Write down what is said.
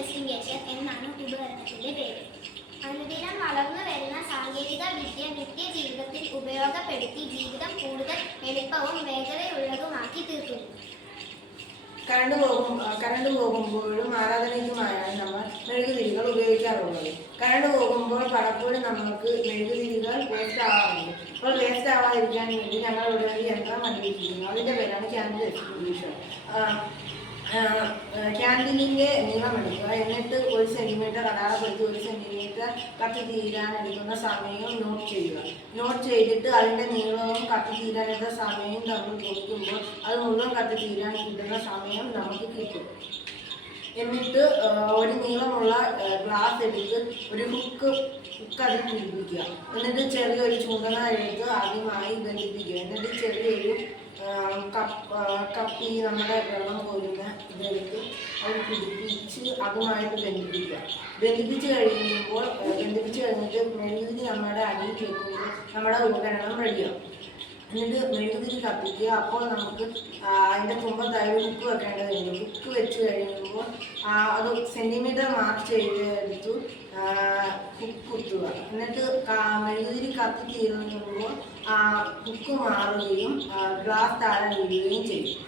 എക്സ്റ്റിംഗ്വേഷൻ എന്നാണ് ഉപകരണത്തിന്റെ പേര്. അനുദിനം വളർന്നു വരുന്ന സാങ്കേതിക വിദ്യ നിത്യജീവിതത്തിൽ ഉപയോഗപ്പെടുത്തി ജീവിതം കൂടുതൽ എളുപ്പവും വേഗതയുള്ളതുമാക്കി തീർക്കുന്നു. കറണ്ട് പോകുമ്പോഴും ആരാധനയ്ക്കുമായാണ് നമ്മൾ മെഴുകുതിരികൾ ഉപയോഗിക്കാറുള്ളത്. കറണ്ട് പോകുമ്പോൾ പലപ്പോഴും നമുക്ക് മെഴുകുതിരികൾ വേസ്റ്റ് ആവാറുണ്ട്. അപ്പോൾ വേസ്റ്റ് ആവാതിരിക്കാൻ വേണ്ടി ഞങ്ങൾ ഇവിടെ ഒരു യന്ത്രം കണ്ടുപിടിച്ചിരിക്കുന്നു. അതിൻ്റെ പേരാണ് ക്യാൻഡിൽ എക്സ്റ്റിംഗ്വിഷർ. ക്യാൻഡിലിൻ്റെ നീളമെടുക്കുക, എന്നിട്ട് 1 സെൻറ്റിമീറ്റർ അടയാളപ്പെടുത്തി 1 സെൻറ്റിമീറ്റർ കത്തി തീരാനെടുക്കുന്ന സമയവും നോട്ട് ചെയ്യുക. നോട്ട് ചെയ്തിട്ട് അതിൻ്റെ നീളവും കത്തി തീരാനെടുത്ത സമയവും തമ്മിൽ കൊടുക്കുമ്പോൾ അത് മുഴുവൻ കത്തി തീരാൻ കിട്ടുന്ന സമയം നമുക്ക് കിട്ടും. എന്നിട്ട് ഒരു നീളമുള്ള ഗ്ലാസ് എടുത്ത് ഒരു ഹുക്ക് അതിൽ പിടിപ്പിക്കുക. എന്നിട്ട് ചെറിയൊരു ചൂണ്ടന എടുത്ത് ആദ്യമായി ബന്ധിപ്പിക്കുക. എന്നിട്ട് ചെറിയൊരു കപ്പി നമ്മുടെ വെള്ളം കോരുന്ന ഇതെടുത്ത് അത് പിടിപ്പിച്ച് അതുമായിട്ട് ബന്ധിപ്പിച്ച് കഴിഞ്ഞിട്ട് മെഴുകുതിരി നമ്മുടെ അടിയിൽ വെക്കുമ്പോൾ നമ്മുടെ ഉപകരണം റെഡിയാവും. എന്നിട്ട് മെഴുകുതിരി കത്തിക്കുക. അപ്പോൾ നമുക്ക് അതിൻ്റെ തുമ്പത്തായി ഹുക്ക് വെക്കേണ്ടതുണ്ട്. ഹുക്ക് വെച്ച് കഴിയുമ്പോൾ അത് സെൻറ്റിമീറ്റർ മാർക്ക് ചെയ്തെടുത്തു ഹുക്ക് കുത്തുക. എന്നിട്ട് മെഴുകുതിരി കത്തി തീരുമ്പോൾ ഹുക്ക് മാറുകയും ഗ്ലാസ് താഴെ വീഴുകയും ചെയ്യും.